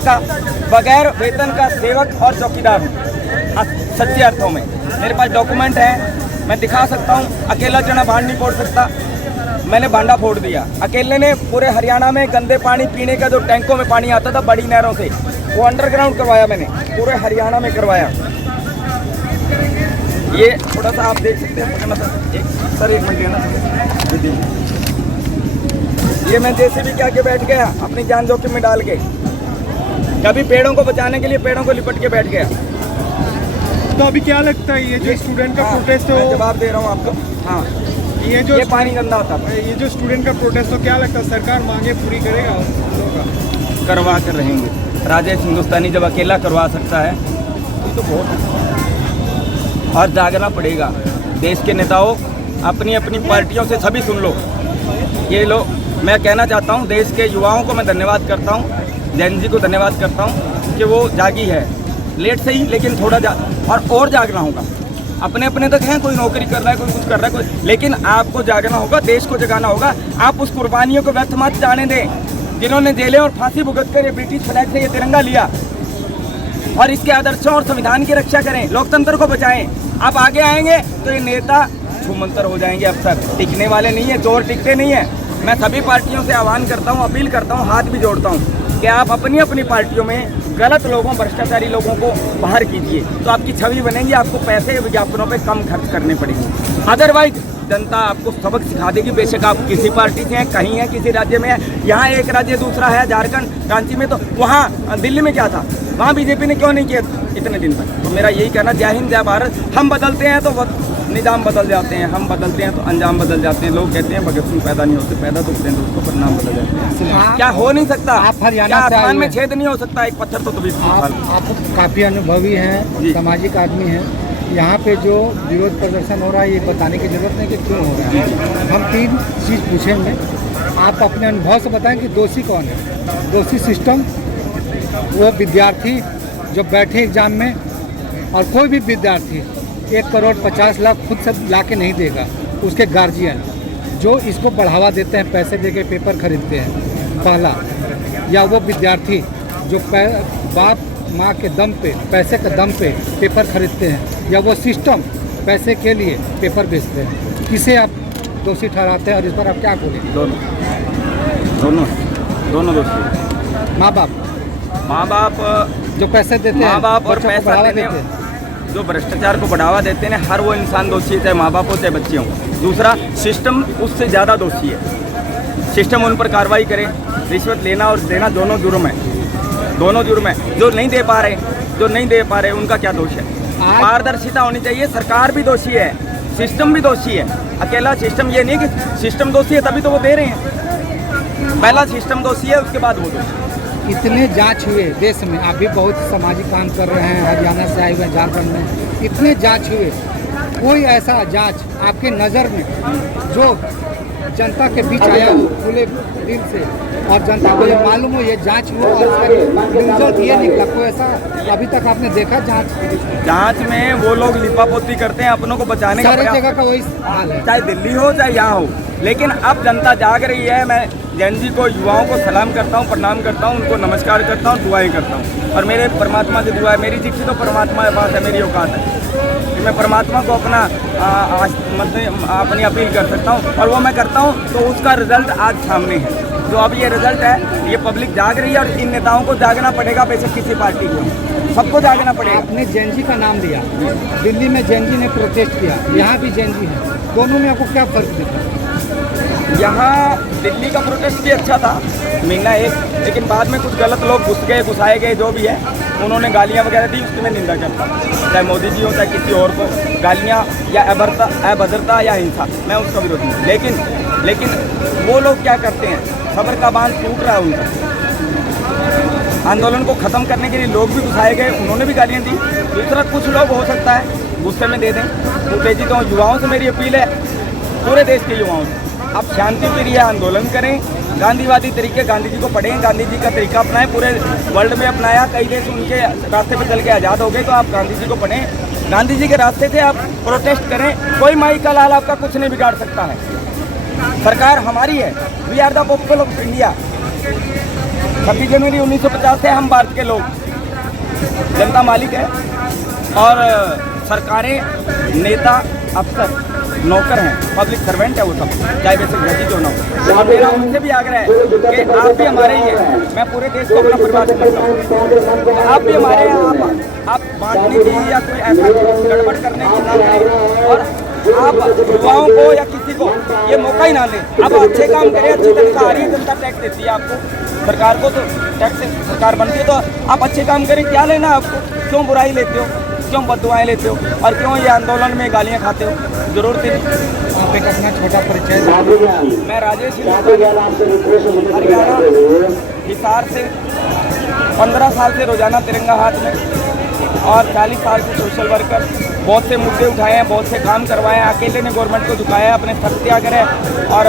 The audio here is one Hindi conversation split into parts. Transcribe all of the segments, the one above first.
का बगैर वेतन का सेवक और चौकीदार हूँ सच्चे अर्थों में। मेरे पास डॉक्यूमेंट है, मैं दिखा सकता हूँ। अकेला जना बांध नहीं फोड़ सकता, मैंने बांधा फोड़ दिया। अकेले ने पूरे हरियाणा में गंदे पानी पीने का जो टैंकों में पानी आता था बड़ी नहरों से, वो अंडरग्राउंड करवाया मैंने, पूरे हरियाणा में करवाया। ये थोड़ा सा आप देख सकते हैं सर, एक मिनट ना, ये मैं जैसे भी क्या के बैठ गया अपनी जान जोखिम में डाल के, कभी पेड़ों को बचाने के लिए पेड़ों को लिपट के बैठ गया। तो अभी क्या लगता है ये जो स्टूडेंट का प्रोटेस्ट हो, जवाब दे रहा हूँ आपको। हाँ, ये पानी गंदा होता है। ये जो स्टूडेंट का प्रोटेस्ट हो, क्या लगता है सरकार मांगे पूरी करेगा? करवा कर रहेंगे। राजेश हिंदुस्तानी जब अकेला करवा सकता है तो बहुत, और जागना पड़ेगा। देश के नेताओं, अपनी अपनी पार्टियों से सभी सुन लो। ये लो, मैं कहना चाहता हूँ, देश के युवाओं को मैं धन्यवाद करता हूँ, जैन जी को धन्यवाद करता हूँ कि वो जागी है, लेट से ही लेकिन थोड़ा और जागना होगा। अपने अपने तक हैं, कोई नौकरी कर रहा है, कोई कुछ कर रहा है, कोई, लेकिन आपको जागना होगा, देश को जगाना होगा। आप उस कुर्बानियों को व्यर्थ मत जाने दें जिन्होंने जेलें और फांसी भुगत कर ये ब्रिटिश फ्लैग से ये तिरंगा लिया, और इसके आदर्शों और संविधान की रक्षा करें, लोकतंत्र को बचाएं। आप आगे आएंगे तो ये नेता छूमंतर हो जाएंगे, अफसर टिकने वाले नहीं है, चोर टिकते नहीं है। मैं सभी पार्टियों से आह्वान करता हूँ, अपील करता हूँ, हाथ भी जोड़ता हूँ कि आप अपनी अपनी पार्टियों में गलत लोगों, भ्रष्टाचारी लोगों को बाहर कीजिए, तो आपकी छवि बनेगी। आपको पैसे विज्ञापनों पे कम खर्च करने पड़ेंगे, अदरवाइज जनता आपको सबक सिखा देगी। बेशक आप किसी पार्टी से हैं, कहीं है, किसी राज्य में है, यहाँ एक राज्य दूसरा है, झारखंड, रांची में, तो वहाँ दिल्ली में क्या था, वहाँ बीजेपी ने क्यों नहीं किया इतने दिन तक। तो मेरा यही कहना, जय हिंद, जय भारत। हम बदलते हैं तो निजाम बदल जाते हैं, हम बदलते हैं तो अंजाम बदल जाते हैं। लोग कहते हैं भगत सिंह पैदा नहीं होते, पैदा तो होते हैं दोस्तों, पर नाम बदल जाते हैं। क्या हो नहीं सकता? आप हरियाणा से आसमान में छेद नहीं हो सकता एक पत्थर तो भी। आप काफ़ी अनुभवी हैं, सामाजिक आदमी हैं। यहाँ पे जो विरोध प्रदर्शन हो रहा है, ये बताने की जरूरत नहीं कि क्यों हो रहा है। हम 3 चीज़ पूछेंगे, आप अपने अनुभव से बताएं कि दोषी कौन है। दोषी सिस्टम, वो विद्यार्थी जो बैठे एग्जाम में, और कोई भी विद्यार्थी 1 करोड़ 50 लाख खुद से ला के नहीं देगा। उसके गार्जियन जो इसको बढ़ावा देते हैं, पैसे दे के पेपर खरीदते हैं, पहला। या वो विद्यार्थी जो बाप माँ के दम पे, पैसे के दम पे पेपर खरीदते हैं, या वो सिस्टम पैसे के लिए पेपर बेचते हैं। किसे आप दोषी ठहराते हैं और इस पर आप क्या बोलेंगे? दोनों दोषी। माँ बाप जो पैसे देते हैं, माँ बाप और पैसा देते हैं, जो भ्रष्टाचार को बढ़ावा देते हैं, हर वो इंसान दोषी है, चाहे माँ बाप हो चाहे बच्चे हों। दूसरा, सिस्टम उससे ज़्यादा दोषी है। सिस्टम उन पर कार्रवाई करे। रिश्वत लेना और देना दोनों जुर्म है, दोनों जुर्म है। जो नहीं दे पा रहे उनका क्या दोष है? पारदर्शिता होनी चाहिए। सरकार भी दोषी है, सिस्टम भी दोषी है। अकेला सिस्टम ये नहीं कि सिस्टम दोषी है तभी तो वो दे रहे हैं। पहला सिस्टम दोषी है, उसके बाद वो दोषी। इतने जांच हुए देश में, आप भी बहुत सामाजिक काम कर रहे हैं, हरियाणा से आए हुए हैं, झारखंड में इतने जांच हुए, कोई ऐसा जांच आपके नज़र में जो जनता के बीच आया हो खुले दिल से, और जनता को ये मालूम हो ये जांच हुआ और उसका रिजल्ट ये निकला, कोई ऐसा अभी तक आपने देखा? जांच में वो लोग लिपापोती करते हैं अपनों को बचाने का। सारी जगह का वही हाल है, चाहे दिल्ली हो चाहे यहाँ हो, लेकिन अब जनता जाग रही है। मैं जैन जी को, युवाओं को सलाम करता हूँ, प्रणाम करता हूँ, उनको नमस्कार करता हूँ, दुआएं करता हूँ, और मेरे परमात्मा से दुआ है। मेरी चिट्ठी तो परमात्मा के पास है, मेरी औकात है कि मैं परमात्मा को अपना अपनी अपील कर सकता हूँ, और वो मैं करता हूँ। तो उसका रिजल्ट आज सामने है। जो अब ये रिजल्ट है, ये पब्लिक जाग रही है, और इन नेताओं को जागना पड़ेगा। बेशक किसी पार्टी को, सबको जागना पड़ेगा। आपने जैन जी का नाम लिया, दिल्ली में जैन जी ने प्रोटेस्ट किया, यहाँ भी जैन जी है, दोनों में आपको क्या फर्क दिखा? यहाँ दिल्ली का प्रोटेस्ट भी अच्छा था, महीना एक, लेकिन बाद में कुछ गलत लोग घुसाए गए, जो भी है, उन्होंने गालियाँ वगैरह दी, उसकी मैं निंदा करता हूँ। चाहे मोदी जी हो चाहे किसी और को गालियाँ या अभद्रता या हिंसा, मैं उसका विरोधी हूँ। लेकिन वो लोग क्या करते हैं, खबर का बांध टूट रहा है उनका। आंदोलन को ख़त्म करने के लिए लोग भी घुसाए गए, उन्होंने भी गालियाँ दी। दूसरा, कुछ लोग हो सकता है गुस्से में दे दें, उत्तेजित हों। युवाओं से मेरी अपील है, पूरे देश के युवाओं से, आप शांति प्रिय आंदोलन करें, गांधीवादी तरीके, गांधी जी को पढ़ें, गांधी जी का तरीका अपनाएं। पूरे वर्ल्ड में अपनाया, कई देश उनके रास्ते पे चल के आज़ाद हो गए, तो आप गांधी जी को पढ़ें, गांधी जी के रास्ते से आप प्रोटेस्ट करें। कोई माई का लाल आपका कुछ नहीं बिगाड़ सकता है। सरकार हमारी है, we are the people of India. 26 जनवरी 1950 से हम भारत के लोग, जनता मालिक है और सरकारें, नेता, अफसर नौकर हैं, पब्लिक सर्वेंट है वो सब, चाहे बेसिक भर्ती क्यों ना हो। और मेरा उनसे भी आग्रह है कि आप भी हमारे ही हैं। मैं पूरे देश को अपना परिवार समझता हूँ, आप भी हमारे हैं। आप बांटने की या कोई ऐसा गड़बड़ करने की ना करें और आप युवाओं को या किसी को ये मौका ही ना दें। आप अच्छे काम करें, अच्छी तनख्वाह आ रही है, जनता टैक्स देती है आपको, सरकार को तो टैक्स सरकार बनती है, तो आप अच्छे काम करें। क्या लेना आपको, क्यों बुराई लेते हो, क्यों बददुआएं लेते हो और क्यों ये आंदोलन में गालियां खाते हो, जरूरत ही नहीं। आप एक अपना छोटा परिचय। मैं राजेश हरियाणा हिसार से 15 साल से रोजाना तिरंगा हाथ में और 40 साल से सोशल वर्कर, बहुत से मुद्दे उठाए हैं, बहुत से काम करवाए हैं, अकेले ने गवर्नमेंट को झुकाया है अपने सत्याग्रह और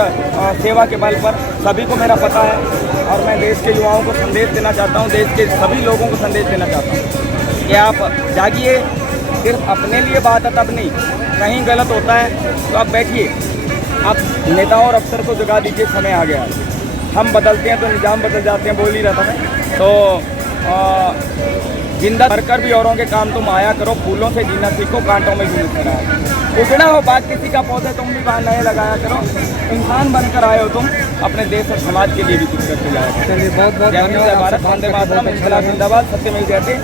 सेवा के बल पर, सभी को मेरा पता है। और मैं देश के युवाओं को संदेश देना चाहता हूँ, देश के सभी लोगों को संदेश देना चाहता हूँ कि आप जागिए, सिर्फ अपने लिए बात है तब नहीं, कहीं गलत होता है तो आप बैठिए, आप नेताओं और अफसर को जगा दीजिए, समय आ गया है। हम बदलते हैं तो निज़ाम बदल जाते हैं, बोल ही रहा था मैं। तो जिंदा करकर भी औरों के काम तुम आया करो, फूलों से जीना सीखो, कांटों में जीना कराया। उजड़ा हो बात किसी का पौधे, तुम भी वहाँ नए लगाया करो। इंसान बनकर आए हो तुम, अपने देश और समाज के लिए भी कुछ करके जाया करो। चलिए बहुत बहुत जय हिंद, जय भारत, वंदे मातरम, इंकलाब जिंदाबाद, सत्यमेव जयते।